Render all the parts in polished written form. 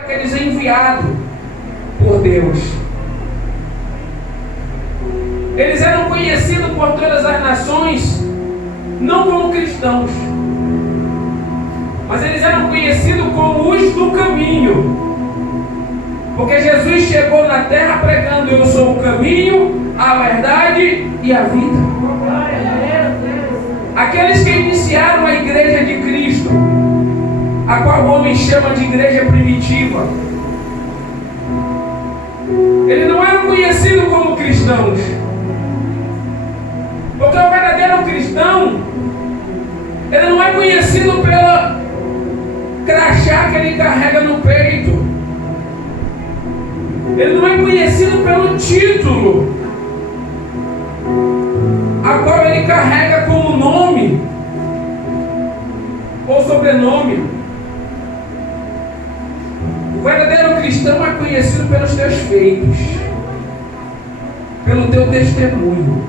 quer dizer enviado por Deus. Eles eram conhecidos por todas as nações, não como cristãos, mas eles eram conhecidos como os do caminho, porque Jesus chegou na terra pregando: eu sou o caminho, a verdade e a vida. Aqueles que iniciaram a igreja de Cristo, a qual o homem chama de igreja primitiva, eles não eram conhecidos como cristãos, porque o verdadeiro cristão, ele não é conhecido pela crachá que ele carrega no peito, ele não é conhecido pelo título a qual ele carrega como nome ou sobrenome. O verdadeiro cristão é conhecido pelos teus feitos, pelo teu testemunho.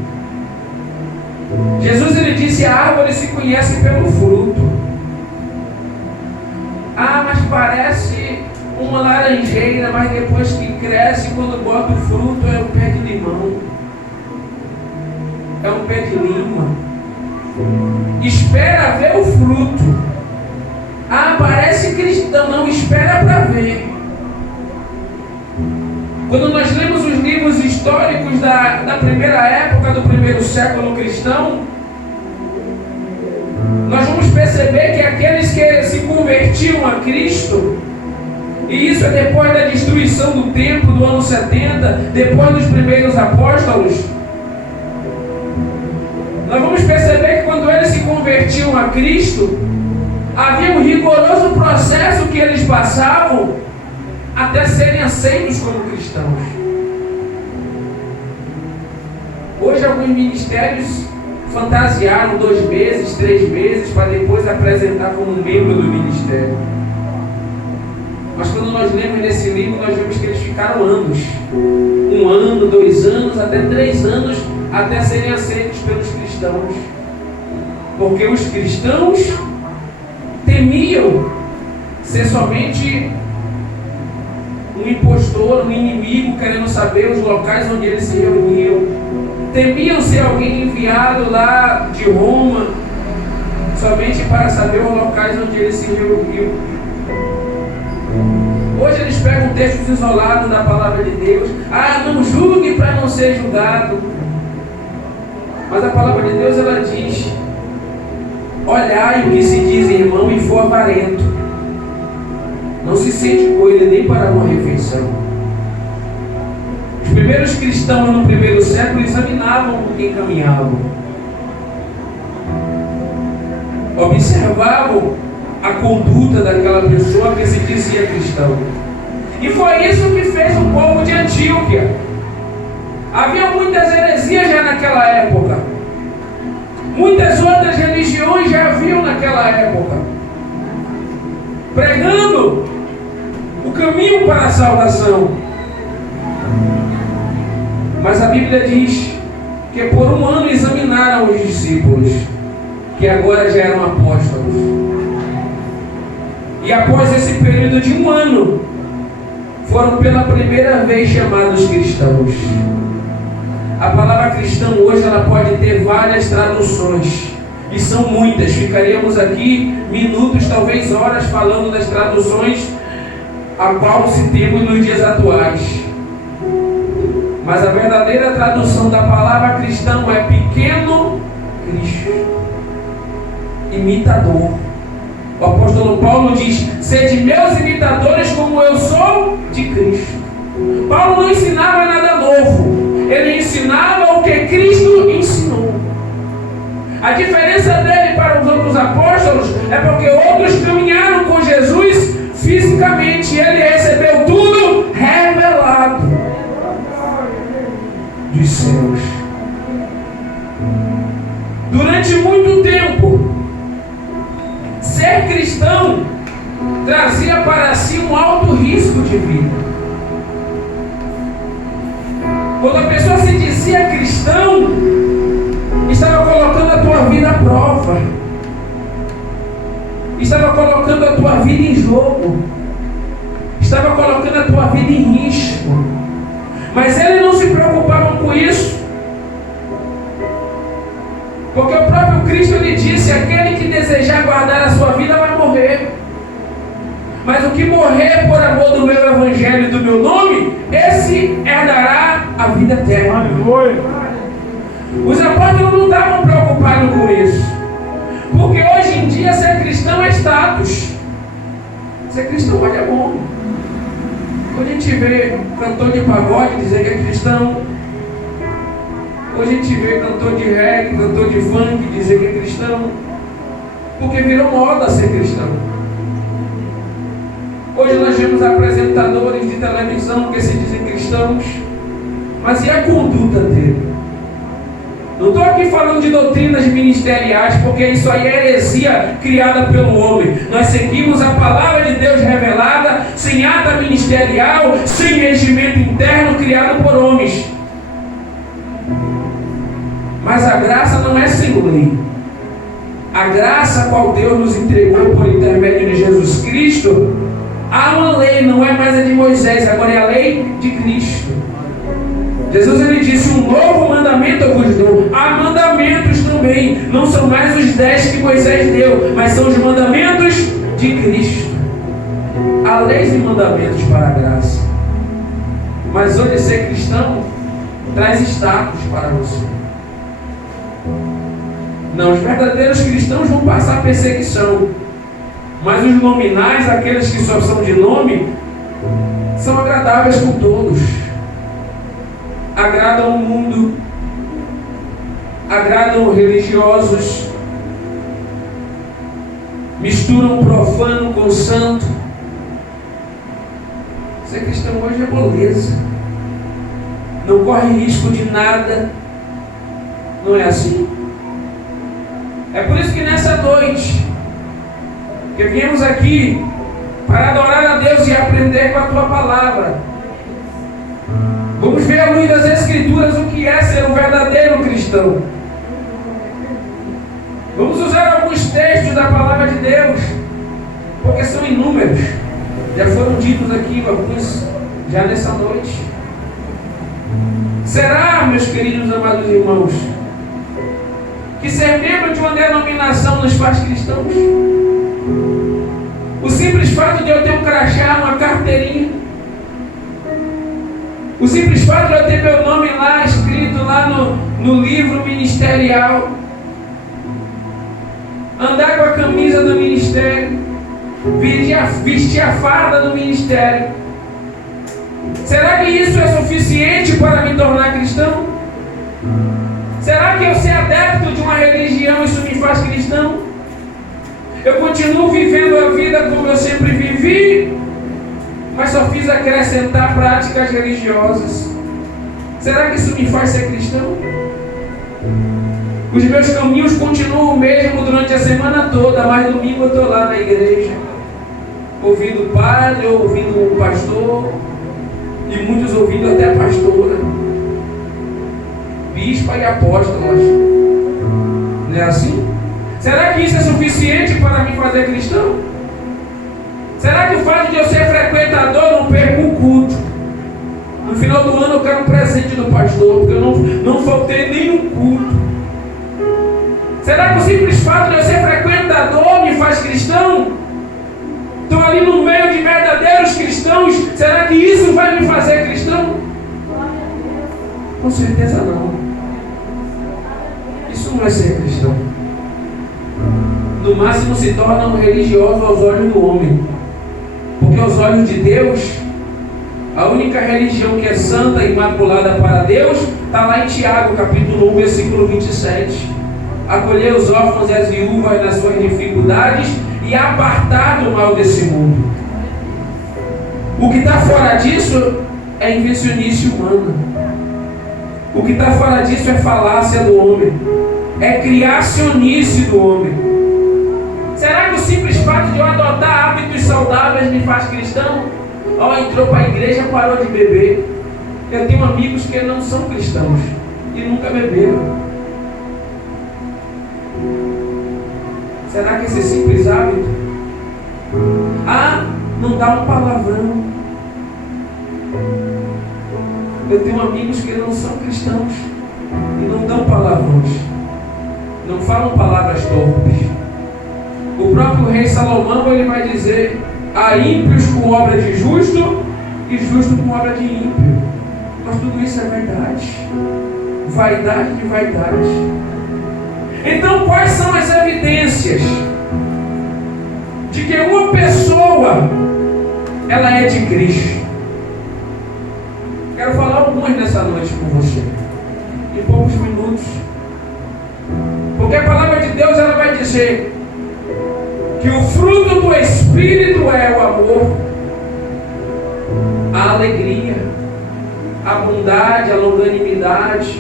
Jesus, ele disse: a árvore se conhece pelo fruto. Ah, mas parece uma laranjeira, mas depois que cresce, quando bota o fruto, é um pé de limão, é um pé de lima. Espera ver o fruto. Ah, parece cristão. Não, espera para ver. Quando nós lemos os livros históricos da primeira época, do primeiro século cristão, nós vamos perceber que aqueles que se convertiam a Cristo, e isso é depois da destruição do templo do ano 70, depois dos primeiros apóstolos, nós vamos perceber que quando eles se convertiam a Cristo, havia um rigoroso processo que eles passavam até serem aceitos como cristãos. Hoje alguns ministérios fantasiaram 2 meses, 3 meses, para depois apresentar como membro do ministério. Mas quando nós lemos nesse livro, nós vemos que eles ficaram anos, 1 ano, 2 anos, até 3 anos, até serem aceitos pelos cristãos, porque os cristãos temiam ser somente um impostor, um inimigo querendo saber os locais onde eles se reuniam, temiam ser alguém enviado lá de Roma somente para saber os locais onde eles se reuniam. Hoje eles pegam textos isolados da palavra de Deus: ah, não julgue para não ser julgado. Mas a palavra de Deus, ela diz: olhai o que se diz irmão e for avarento, não se sente com ele nem para uma refeição. Os primeiros cristãos no primeiro século examinavam com quem caminhavam, observavam a conduta daquela pessoa que se dizia cristão. E foi isso que fez o povo de Antioquia. Havia muitas heresias já naquela época, muitas outras religiões já haviam naquela época, pregando o caminho para a salvação. Mas a Bíblia diz que por 1 ano examinaram os discípulos, que agora já eram apóstolos. E após esse período de 1 ano, foram pela primeira vez chamados cristãos. A palavra cristão hoje, ela pode ter várias traduções, e são muitas. Ficaríamos aqui minutos, talvez horas, falando das traduções a qual se temos nos dias atuais. Mas a verdadeira tradução da palavra cristão é pequeno Cristo, imitador. O apóstolo Paulo diz: sede meus imitadores como eu sou de Cristo. Paulo não ensinava nada novo, ele ensinava o que Cristo ensinou. A diferença dele para os outros apóstolos é porque outros caminharam com Jesus fisicamente, ele recebeu tudo revelado dos céus. Durante muito tempo, ser cristão trazia para si um alto risco de vida. Quando a pessoa se dizia cristão, estava colocando a tua vida à prova, estava colocando a tua vida em jogo, estava colocando a tua vida em risco. Mas eles não se preocupavam com isso. Porque o próprio Cristo lhe disse: aquele que desejar guardar a sua vida vai morrer. Mas o que morrer por amor do meu evangelho e do meu nome, esse herdará a vida eterna. Os apóstolos não estavam preocupados com isso. Porque hoje em dia ser cristão é status. Ser cristão hoje é bom. Hoje a gente vê cantor de pagode dizer que é cristão. Hoje a gente vê cantor de reggae, cantor de funk dizer que é cristão. Porque virou moda ser cristão. Hoje nós vemos apresentadores de televisão que se dizem cristãos. Mas e a conduta dele? Não estou aqui falando de doutrinas ministeriais, porque isso aí é heresia criada pelo homem. Nós seguimos a palavra de Deus revelada, sem ata ministerial, sem regimento interno criado por homens. Mas a graça não é sem lei. A graça a qual Deus nos entregou por intermédio de Jesus Cristo, há uma lei, não é mais a de Moisés, agora é a lei de Cristo. Jesus ele disse: um novo mandamento eu vos dou. Há mandamentos também, não são mais os 10 que Moisés deu, mas são os mandamentos de Cristo. Há leis e mandamentos para a graça. Mas hoje ser cristão traz status para você. Não, os verdadeiros cristãos vão passar perseguição. Mas os nominais, aqueles que só são de nome, são agradáveis com todos. Agradam o mundo, agradam religiosos, misturam o profano com o santo. Ser cristão hoje é moleza, não corre risco de nada, não é assim? É por isso que nessa noite, que viemos aqui para adorar a Deus e aprender com a tua palavra, vamos ver à luz das Escrituras o que é ser um verdadeiro cristão. Vamos usar alguns textos da palavra de Deus, porque são inúmeros. Já foram ditos aqui alguns já nessa noite. Será, meus queridos amados irmãos, que ser membro de uma denominação nos faz cristãos? O simples fato de eu ter um crachá, uma carteirinha, o simples fato de eu ter meu nome lá, escrito lá no livro ministerial, andar com a camisa do ministério, vestir a farda do ministério, será que isso é suficiente para me tornar cristão? Será que eu ser adepto de uma religião, isso me faz cristão? Eu continuo vivendo a vida como eu sempre vivi, mas só fiz acrescentar práticas religiosas. Será que isso me faz ser cristão? Os meus caminhos continuam o mesmo durante a semana toda, mas domingo eu estou lá na igreja, ouvindo o padre, ouvindo o pastor, e muitos ouvindo até a pastora, bispa e apóstolas. Não é assim? Será que isso é suficiente para me fazer cristão? Será que o fato de eu ser frequentador não perco o culto? No final do ano eu quero um presente do pastor, porque eu não faltei nenhum culto. Será que o simples fato de eu ser frequentador me faz cristão? Estou ali no meio de verdadeiros cristãos, será que isso vai me fazer cristão? Com certeza não. Isso não é ser cristão. No máximo se torna um religioso aos olhos do homem. Porque aos olhos de Deus, a única religião que é santa e imaculada para Deus está lá em Tiago, capítulo 1, versículo 27. Acolher os órfãos e as viúvas nas suas dificuldades e apartar do mal desse mundo. O que está fora disso é invencionice humana. O que está fora disso é falácia do homem, é criacionice do homem. Será que o simples fato de eu adotar hábitos saudáveis me faz cristão? Entrou para a igreja, parou de beber. Eu tenho amigos que não são cristãos e nunca beberam. Será que esse simples hábito? Não dá um palavrão. Eu tenho amigos que não são cristãos e não dão palavrões, não falam palavras torpes. O próprio rei Salomão, ele vai dizer: há ímpios com obra de justo e justo com obra de ímpio. Mas tudo isso é verdade. Vaidade de vaidade. Então, quais são as evidências de que uma pessoa ela é de Cristo? Quero falar algumas nessa noite com você, em poucos minutos, porque a palavra de Deus ela vai dizer que o fruto do Espírito é o amor, a alegria, a bondade, a longanimidade,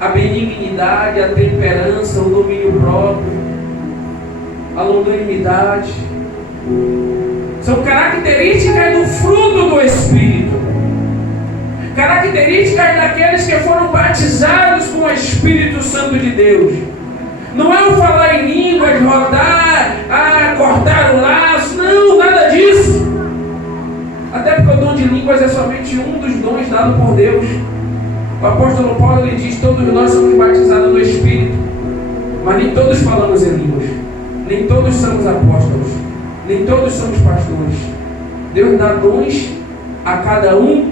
a benignidade, a temperança, o domínio próprio, a longanimidade. São características do fruto do Espírito, características daqueles que foram batizados com o Espírito Santo de Deus. Não é o falar em línguas, rodar, cortar o laço, não, nada disso. Até porque o dom de línguas é somente um dos dons dados por Deus. O apóstolo Paulo ele diz: todos nós somos batizados no Espírito, mas nem todos falamos em línguas, nem todos somos apóstolos, nem todos somos pastores. Deus dá dons a cada um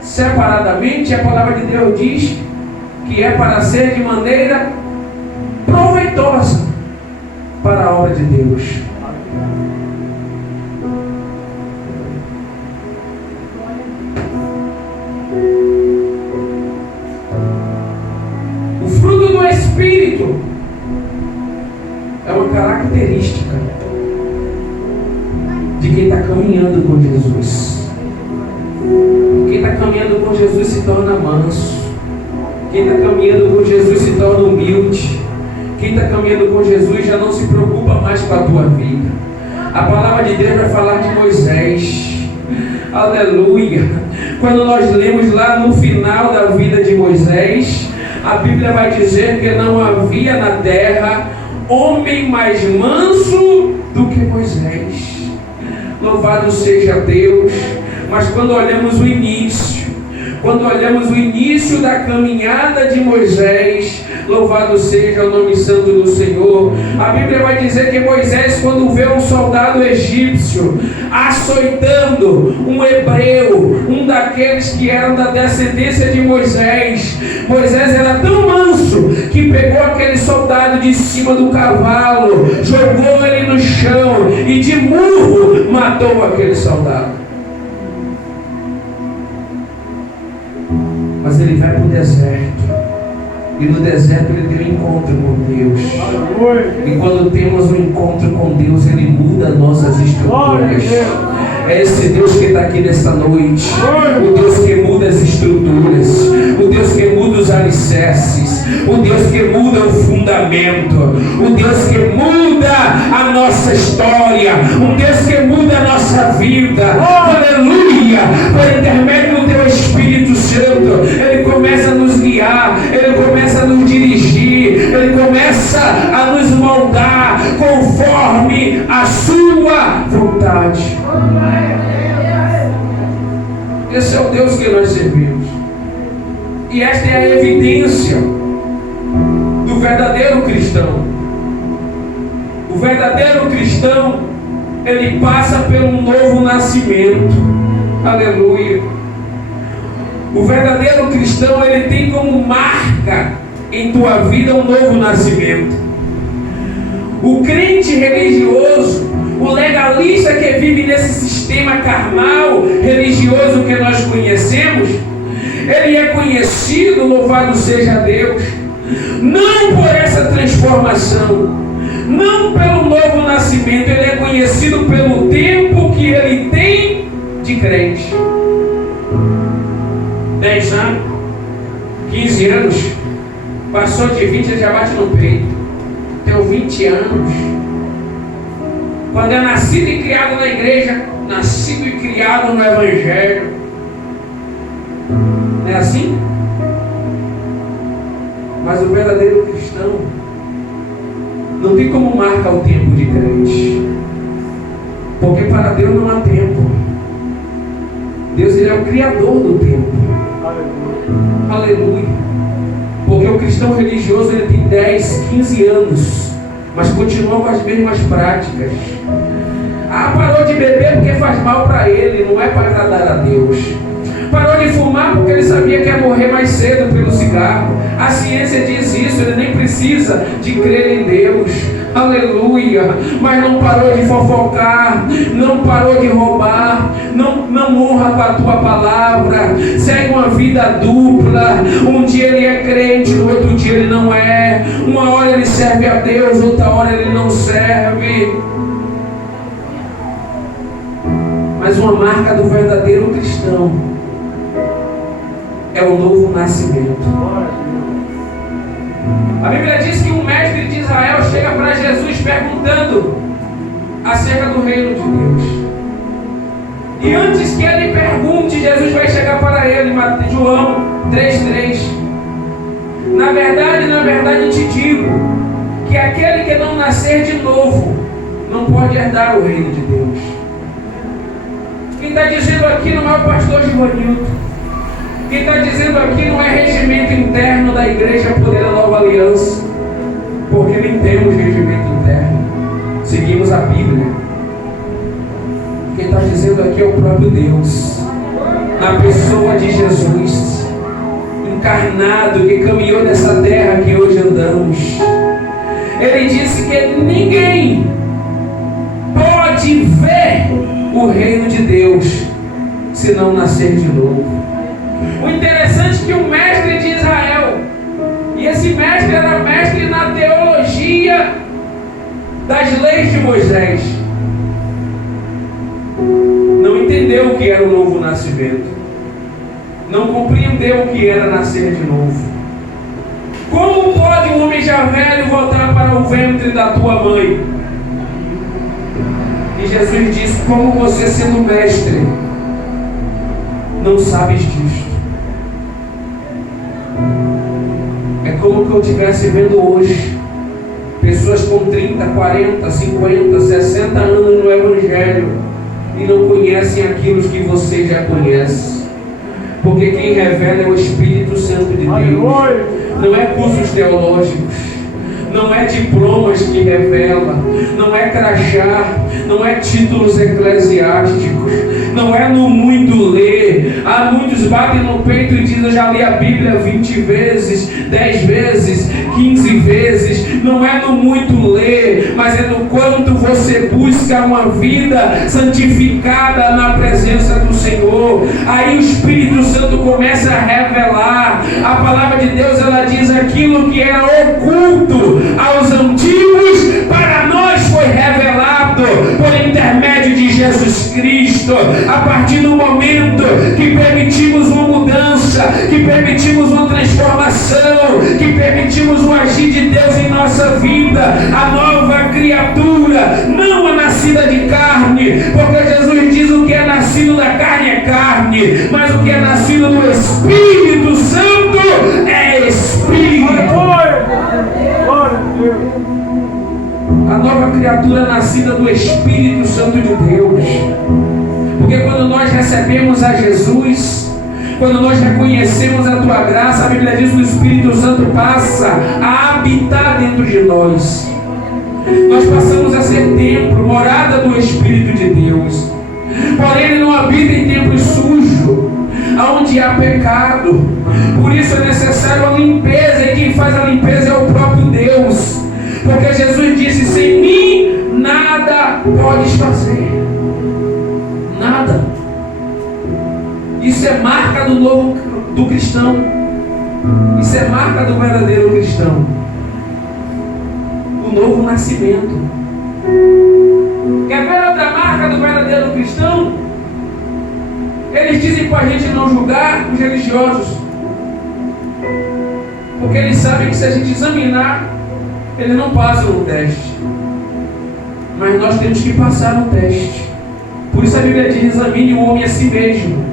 separadamente, e a palavra de Deus diz que é para ser de maneira proveitosa para a obra de Deus. O fruto do Espírito é uma característica de quem está caminhando com Jesus. Quem está caminhando com Jesus se torna manso. Quem está caminhando com Jesus se torna humilde. Quem está caminhando com Jesus já não se preocupa mais com a tua vida. A palavra de Deus vai falar de Moisés. Aleluia. Quando nós lemos lá no final da vida de Moisés, a Bíblia vai dizer que não havia na terra homem mais manso do que Moisés. Louvado seja Deus. Mas quando olhamos o início da caminhada de Moisés, louvado seja o nome santo do Senhor, a Bíblia vai dizer que Moisés, quando vê um soldado egípcio açoitando um hebreu, um daqueles que eram da descendência de Moisés, Moisés era tão manso que pegou aquele soldado de cima do cavalo, jogou ele no chão e de murro matou aquele soldado. Mas ele vai para o deserto, e no deserto ele tem um encontro com Deus. E quando temos um encontro com Deus, ele muda nossas estruturas. É esse Deus que está aqui nessa noite, o Deus que muda as estruturas, o Deus que muda os alicerces, o Deus que muda o fundamento, o Deus que muda a nossa história, o Deus que muda a nossa vida. Aleluia! Por intermédio do teu Espírito Santo, ele começa a nos guiar, ele começa a nos dirigir, ele começa a nos moldar conforme a sua vontade. Esse é o Deus que nós servimos. E esta é a evidência do verdadeiro cristão. O verdadeiro cristão, ele passa pelo novo nascimento. Aleluia. O verdadeiro cristão, ele tem como marca em tua vida um novo nascimento. O crente religioso, o legalista que vive nesse sistema carnal religioso que nós conhecemos, ele é conhecido, louvado seja Deus, não por essa transformação, não pelo novo nascimento, ele é conhecido pelo tempo que ele tem de crente. 10 anos, 15 anos, passou de 20, ele já bate no peito. Tenho 20 anos. Quando é nascido e criado na igreja, nascido e criado no Evangelho. Não é assim? Mas o verdadeiro cristão não tem como marcar o tempo de crente, porque para Deus não há tempo. Deus, ele é o criador do tempo. Aleluia. Porque o cristão religioso ele tem 10, 15 anos, mas continua com as mesmas práticas. Parou de beber porque faz mal para ele, não é para agradar a Deus. Parou de fumar porque ele sabia que ia morrer mais cedo pelo cigarro. A ciência diz isso, ele nem precisa de crer em Deus. Aleluia. Mas não parou de fofocar, não parou de roubar, não honra com a tua palavra, segue uma vida dupla. Um dia ele é crente, no outro dia ele não é. Uma hora ele serve a Deus, outra hora ele não serve. Mas uma marca do verdadeiro cristão é o novo nascimento. A Bíblia diz que um mestre de Israel chega para Jesus perguntando acerca do reino de Deus. E antes que ele pergunte, Jesus vai chegar para ele, João 3,3. Na verdade te digo que aquele que não nascer de novo não pode herdar o reino de Deus. Quem está dizendo aqui não é o pastor Givanildo. Quem está dizendo aqui não é regimento interno da igreja Poder da Nova Aliança. Porque nem temos regimento interno. Seguimos a Bíblia. Quem está dizendo aqui é o próprio Deus. Na pessoa de Jesus. Encarnado, que caminhou nessa terra que hoje andamos. Ele disse que ninguém pode ver o reino de Deus se não nascer de novo. O interessante é que o mestre de Israel, e esse mestre era mestre na teologia das leis de Moisés, não entendeu o que era o novo nascimento, não compreendeu o que era nascer de novo. Como pode um homem já velho voltar para o ventre da tua mãe? E Jesus disse: como você, sendo mestre, não sabes disto? É como que eu estivesse vendo hoje pessoas com 30, 40, 50, 60 anos no Evangelho e não conhecem aquilo que você já conhece. Porque quem revela é o Espírito Santo de Deus. Não é cursos teológicos, não é diplomas que revela, não é crachá, não é títulos eclesiásticos, não é no muito ler. Muitos batem no peito e dizem: eu já li a Bíblia 20 vezes, 10 vezes, 15 vezes. Não é no muito ler, mas é no quanto você busca uma vida santificada na presença do Senhor. Aí o Espírito Santo começa a revelar. A palavra de Deus, ela diz: aquilo que era oculto aos antigos, para nós foi revelado por intermédio de Jesus Cristo. A partir do momento que permitimos uma mudança, que permitimos uma transformação, que permitimos o agir de Deus em nossa vida, a nova criatura, não a nascida de carne, porque Jesus diz: o que é nascido da carne é carne, mas o que é nascido do Espírito Santo é Espírito. A nova criatura nascida do Espírito Santo de Deus. Porque quando nós recebemos a Jesus, quando nós reconhecemos a tua graça, a Bíblia diz que o Espírito Santo passa a habitar dentro de nós. Nós passamos a ser templo, morada do Espírito de Deus. Porém, ele não habita em templo sujo, onde há pecado. Por isso é necessário a limpeza, e quem faz a limpeza é o próprio Deus. Porque Jesus disse: sem mim nada podes fazer. Nada. Isso é marca do cristão. Isso é marca do verdadeiro cristão. O novo nascimento. Quer ver outra marca do verdadeiro cristão? Eles dizem para a gente não julgar os religiosos, porque eles sabem que se a gente examinar, eles não passam no teste. Mas nós temos que passar no teste. Por isso a Bíblia diz: examine o homem a si mesmo,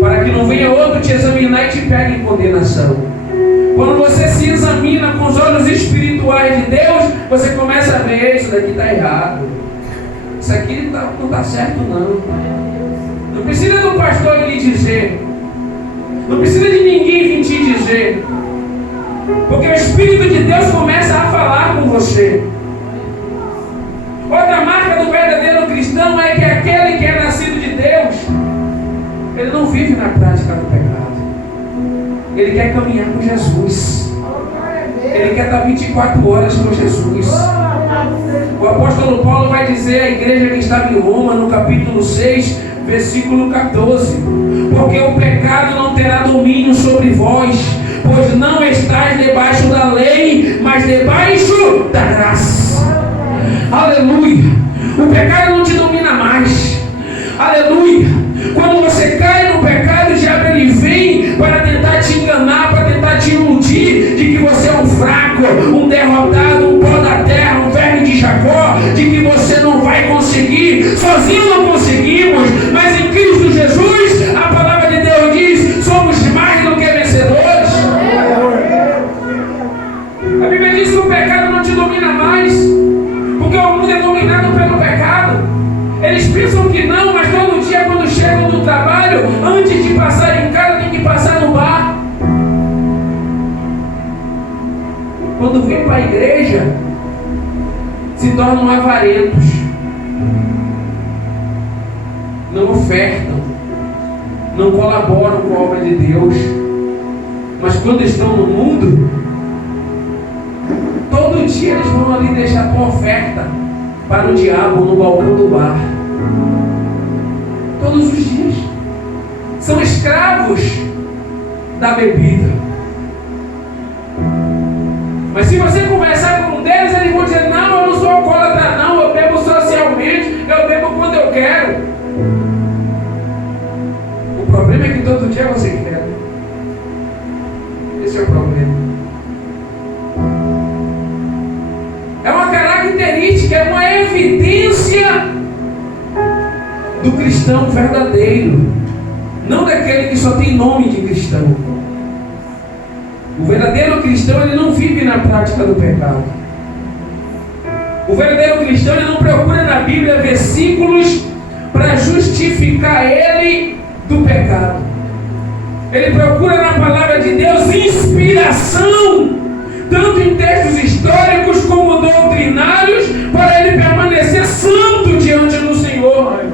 para que não venha outro te examinar e te pegue em condenação. Quando você se examina com os olhos espirituais de Deus, você começa a ver: isso daqui está errado, isso aqui não está certo não. Não precisa do pastor lhe dizer, Não precisa de ninguém vir te dizer. Porque o Espírito de Deus começa a falar com você. Outra marca do verdadeiro cristão é que aquele que é nascido de Deus, ele não vive na prática do pecado. Ele quer caminhar com Jesus. Ele quer estar 24 horas com Jesus. O apóstolo Paulo vai dizer à igreja que estava em Roma, no capítulo 6, versículo 14: porque o pecado não terá domínio sobre vós, pois não estáis debaixo da lei, mas debaixo da graça. Aleluia! O pecado não te domina mais. Aleluia! Quando você cai no pecado, o diabo ele vem para tentar te enganar, para tentar te iludir de que você é um fraco, um derrotado, um pó da terra, um verme de Jacó, de que você não vai conseguir. Sozinho não conseguimos, mas em Cristo Jesus, a palavra de Deus diz, somos mais do que vencedores. A Bíblia diz que o pecado não te domina mais, porque o mundo é dominado pelo pecado. Eles pensam que não, mas todo dia quando chegam do trabalho, antes de passar em casa, tem que passar no bar. Quando vêm para a igreja, se tornam avarentos. Não ofertam, não colaboram com a obra de Deus. Mas quando estão no mundo, todo dia eles vão ali deixar tua oferta para o diabo no balcão do bar. Todos os dias. São escravos da bebida. Mas se você conversar com um deles, eles vão dizer, não, eu não sou alcoólatra não, eu bebo socialmente, eu bebo quando eu quero. O problema é que todo dia você quer. Esse é o problema. É uma característica, é uma evidência do cristão verdadeiro, não daquele que só tem nome de cristão. O verdadeiro cristão, ele não vive na prática do pecado. O verdadeiro cristão, ele não procura na Bíblia versículos para justificar ele do pecado. Ele procura na palavra de Deus inspiração, tanto em textos históricos como doutrinários, para ele permanecer santo diante do Senhor.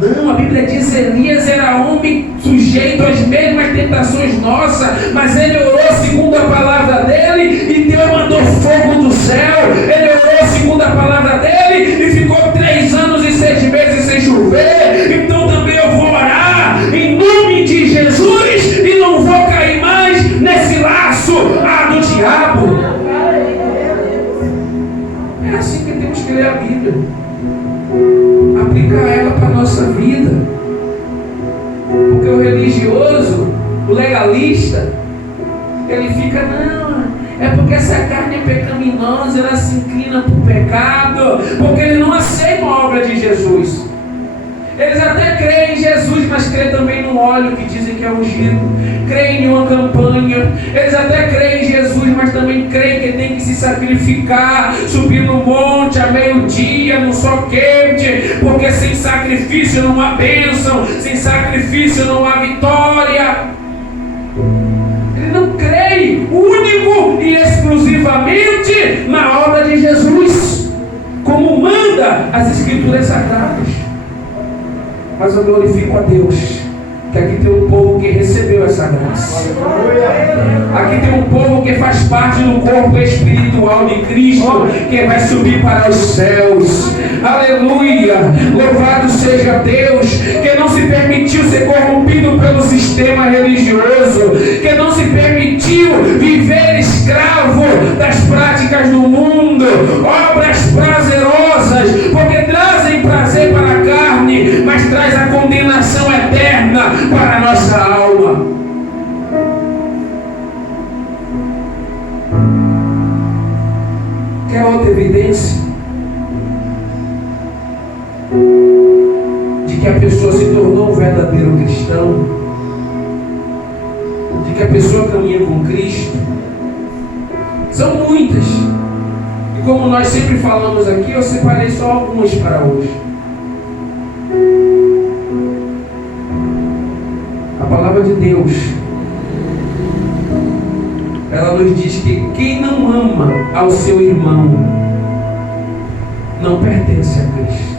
Não, a Bíblia diz que Elias era homem sujeito às mesmas tentações nossas, mas ele orou segundo a palavra dele e Deus mandou fogo do céu. Ele orou segundo a palavra dele e ficou 3 anos e 6 meses sem chover. Então também eu vou orar em nome de Jesus e não vou cair mais nesse laço do diabo. É assim que temos que ler a Bíblia, aplicar ela para a nossa vida. Porque o religioso, o legalista, ele fica, não, é porque essa carne é pecaminosa, ela se inclina para o pecado, porque ele não aceita a obra de Jesus. Eles até creem em Jesus, mas creem também no óleo que dizem que é ungido. Creem em uma campanha. Eles até creem em Jesus, mas também creem que tem que se sacrificar, subir no monte a meio-dia, no sol quente, porque sem sacrifício não há bênção, sem sacrifício não há vitória. Ele não crê único e exclusivamente na obra de Jesus, como manda as Escrituras Sagradas. Mas eu glorifico a Deus, que aqui tem um povo que recebeu essa graça. Aqui tem um povo que faz parte do corpo espiritual de Cristo, que vai subir para os céus. Aleluia! Louvado seja Deus, que não se permitiu ser corrompido pelo sistema religioso, que não se permitiu viver escravo das práticas do mundo, obras prazerosas, porque trazem prazer para a carne, mas traz a condenação eterna para a nossa alma. Quer outra evidência de que a pessoa se tornou um verdadeiro cristão, de que a pessoa caminha com Cristo? São muitas, e como nós sempre falamos aqui, eu separei só algumas para hoje. Deus, ela nos diz que quem não ama ao seu irmão não pertence a Cristo.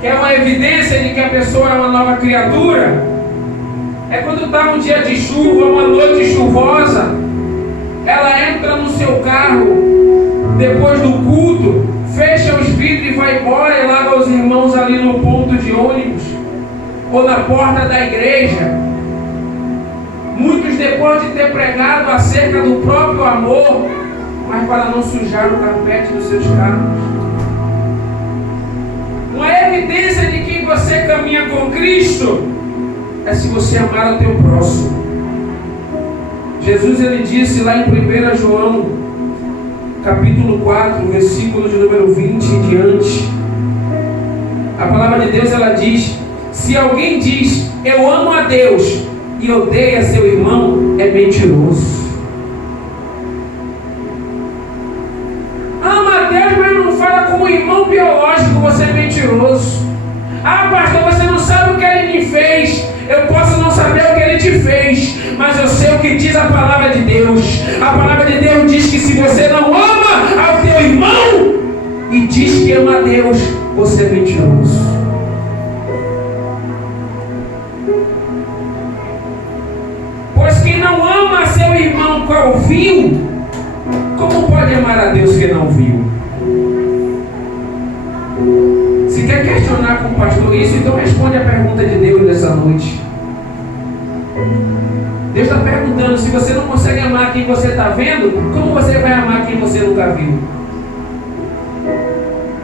Que é uma evidência de que a pessoa é uma nova criatura, é quando está um dia de chuva, uma noite chuvosa, ela entra no seu carro, depois do culto, fecha os vidros e vai embora e larga os irmãos ali no ponto de ônibus, ou na porta da igreja. Muitos, depois de ter pregado acerca do próprio amor, mas para não sujar o carpete dos seus carros. Uma evidência de que você caminha com Cristo é se você amar o teu próximo. Jesus, ele disse lá em 1 João, capítulo 4, versículo de número 20 em diante. A palavra de Deus, ela diz: se alguém diz, eu amo a Deus, e odeia seu irmão, é mentiroso. Ama a Deus, mas não fala com o irmão biológico, você é mentiroso. Ah, pastor, você não sabe o que ele me fez. Eu posso não saber o que ele te fez, mas eu sei o que diz a palavra de Deus. A palavra de Deus diz que se você não ama ao teu irmão e diz que ama a Deus, você é mentiroso. Pois quem não ama seu irmão qual viu, como pode amar a Deus que não viu? Se quer questionar com o pastor isso, então responde a pergunta de Deus nessa noite. Deus está perguntando: se você não consegue amar quem você está vendo, como você vai amar quem você nunca viu?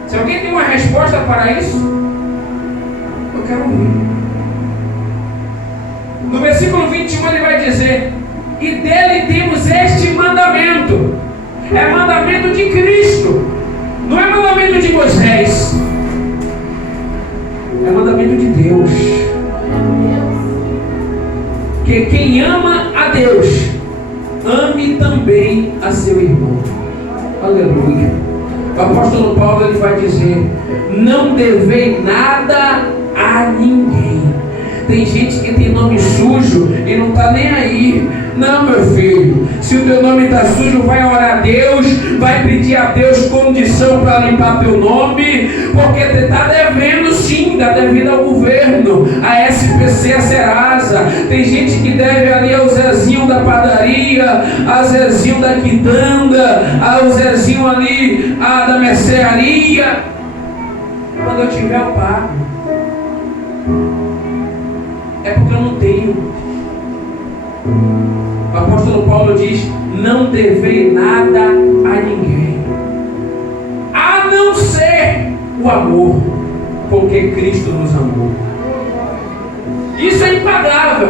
Se alguém tem uma resposta para isso, eu quero ouvir. No versículo 21 ele vai dizer: e dele temos este mandamento. É mandamento de Cristo, não é mandamento de Moisés, é mandamento de Deus. Que quem ama a Deus, ame também a seu irmão. Aleluia. O apóstolo Paulo, ele vai dizer: não devei nada a ninguém. Tem gente que tem nome sujo e não está nem aí. Não, meu filho, se o teu nome está sujo, vai orar a Deus, vai pedir a Deus condição para limpar teu nome, porque está devendo sim, está devido ao governo, a SPC, a Serasa. Tem gente que deve ali ao Zezinho da padaria, ao Zezinho da quitanda, ao Zezinho ali da mercearia. Quando eu tiver, eu pago. É porque eu não tenho. O apóstolo Paulo diz: não devei nada a ninguém, a não ser o amor, porque Cristo nos amou. Isso é impagável.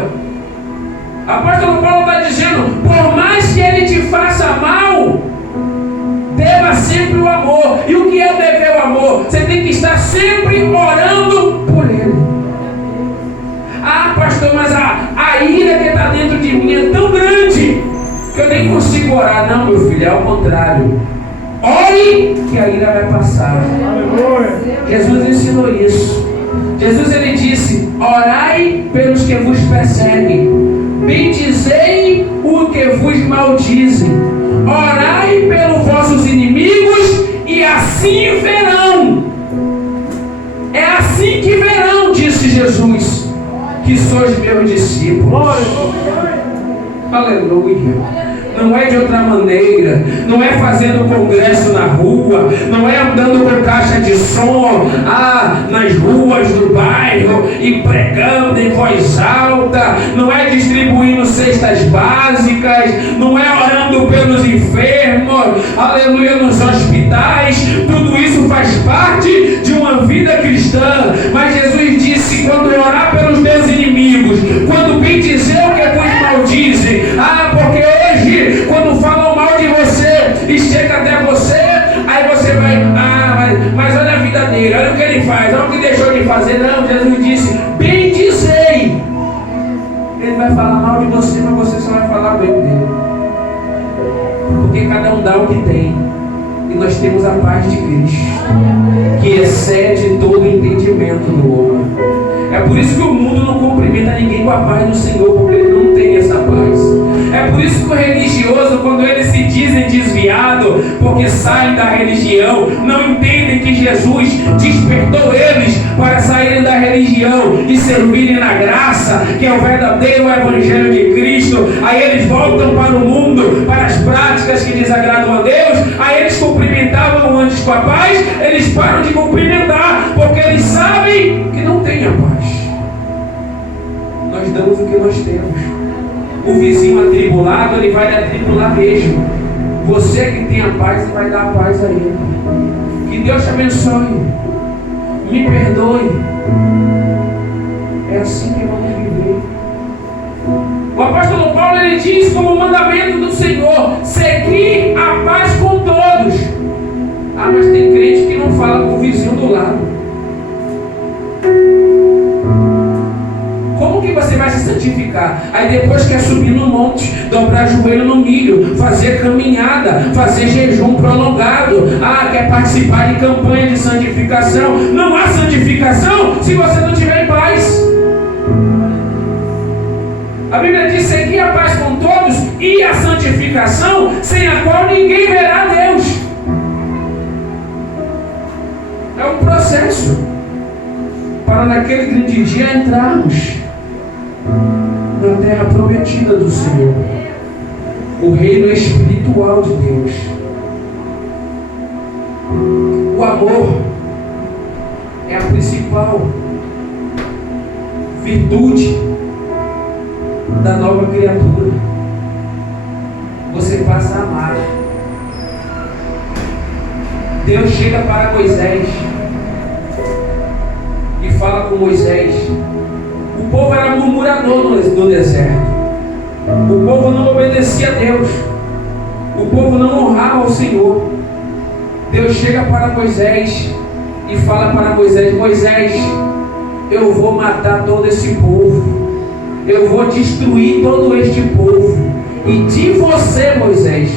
O apóstolo Paulo está dizendo: por mais que ele te faça mal, deva sempre o amor. E o que é dever o amor? Você tem que estar sempre orando por ele. Ah, pastor, mas a ira que está dentro de mim é tão grande que eu nem consigo orar. Não, meu filho, é ao contrário. Ore que a ira vai passar. Jesus ensinou isso. Jesus, ele disse: orai pelos que vos perseguem, bendizei o que vos maldizem, orai pelos vossos inimigos, e assim verão. É assim que verão, disse Jesus, que sois meus discípulos. Aleluia. Não é de outra maneira, não é fazendo congresso na rua, não é andando com caixa de som nas ruas do bairro e pregando em voz alta, não é distribuindo cestas básicas, não é orando pelos enfermos, aleluia, nos hospitais. Tudo isso faz parte de uma vida cristã, mas Jesus disse: quando orar pelos teus inimigos, quando bendizer o que vos maldizem, porque hoje, quando falam mal de você e chega até você, aí você vai: mas olha a vida dele, olha o que ele faz, olha o que deixou de fazer. Não, Jesus disse: bendizei. Ele vai falar mal de você, mas você só vai falar bem dele, porque cada um dá o que tem, e nós temos a paz de Cristo, que excede todo o entendimento do homem. É por isso que o mundo não cumprimenta ninguém com a paz do Senhor, porque ele não tem essa paz. É por isso que o religioso, quando eles se dizem desviados, porque saem da religião, não entendem que Jesus despertou eles para saírem da religião e servirem na graça, que é o verdadeiro evangelho de Cristo. Aí eles voltam para o mundo, para as práticas que desagradam a Deus. Aí eles cumprimentavam antes com a paz, eles param de cumprimentar, porque eles sabem que não tem a paz. Nós damos o que nós temos. O vizinho atribulado, ele vai lhe atribular mesmo. Você que tem a paz, você vai dar a paz a ele. Que Deus te abençoe. Me perdoe. É assim que vamos viver. O apóstolo Paulo, ele diz como mandamento do Senhor: segui a paz com todos. Ah, mas tem crente que não fala com o vizinho do lado. Como que você vai se santificar? Aí depois quer subir no monte, dobrar joelho no milho, fazer caminhada, fazer jejum prolongado. Ah, quer participar de campanha de santificação. Não há santificação se você não tiver em paz. A Bíblia diz: seguir a paz com todos e a santificação, sem a qual ninguém verá Deus. É um processo para naquele grande dia entrarmos na terra prometida do Senhor, o reino espiritual de Deus. O amor é a principal virtude da nova criatura. Você passa a amar. Deus chega para Moisés e fala com Moisés. O povo era murmurador no deserto. O povo não obedecia a Deus. O povo não honrava o Senhor. Deus chega para Moisés e fala para Moisés: Moisés, eu vou matar todo esse povo. Eu vou destruir todo este povo. E de você, Moisés,